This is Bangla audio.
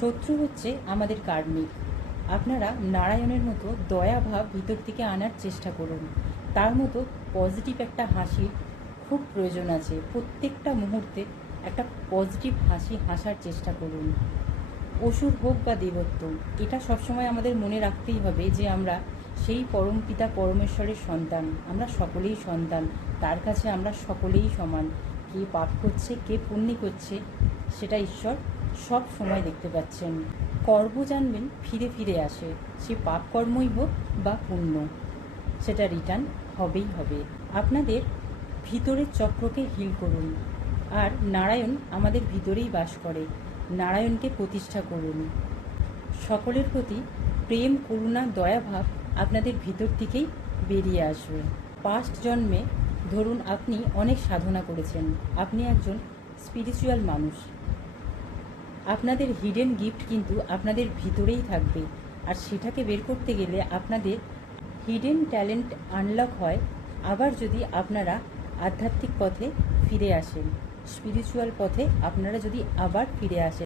শত্রু হচ্ছে আমাদের কার্মিক। আপনারা নারায়ণের মতো দয়াভাব ভিতর থেকে আনার চেষ্টা করুন। তার মতো পজিটিভ একটা হাসির খুব প্রয়োজন আছে। প্রত্যেকটা মুহূর্তে একটা পজিটিভ হাসি হাসার চেষ্টা করুন। অসুর হোক বা দেবত্ব, এটা সবসময় আমাদের মনে রাখতেই হবে যে আমরা সেই পরমপিতা পরমেশ্বরের সন্তান। আমরা সকলেই সন্তান, তার কাছে আমরা সকলেই সমান। কে পাপ করছে, কে পুণ্য করছে, সেটা ঈশ্বর সব সময় দেখতে পাচ্ছেন। কর্ম জানবেন ফিরে ফিরে আসে, সে পাপ কর্মই হোক বা পুণ্য, সেটা রিটার্ন হবেই হবে। আপনাদের ভিতরের চক্রকে হিল করুন। আর নারায়ণ আমাদের ভিতরেই বাস করে, নারায়ণকে প্রতিষ্ঠা করুন। সকলের প্রতি প্রেম, করুণা, দয়াভাব আপনাদের ভিতর থেকেই বেরিয়ে আসবে। পাস্ট জন্মে ধরুন আপনি অনেক সাধনা করেছেন, আপনি একজন স্পিরিচুয়াল মানুষ, আপনাদের হিডেন গিফট কিন্তু আপনাদের ভিতরেই থাকবে। আর সেটাকে বের করতে গেলে আপনাদের হিডেন ট্যালেন্ট আনলক হয় আবার যদি আপনারা আধ্যাত্মিক পথে ফিরে আসেন, স্পিরিচুয়াল পথে আপনারা যদি আবার ফিরে আসেন।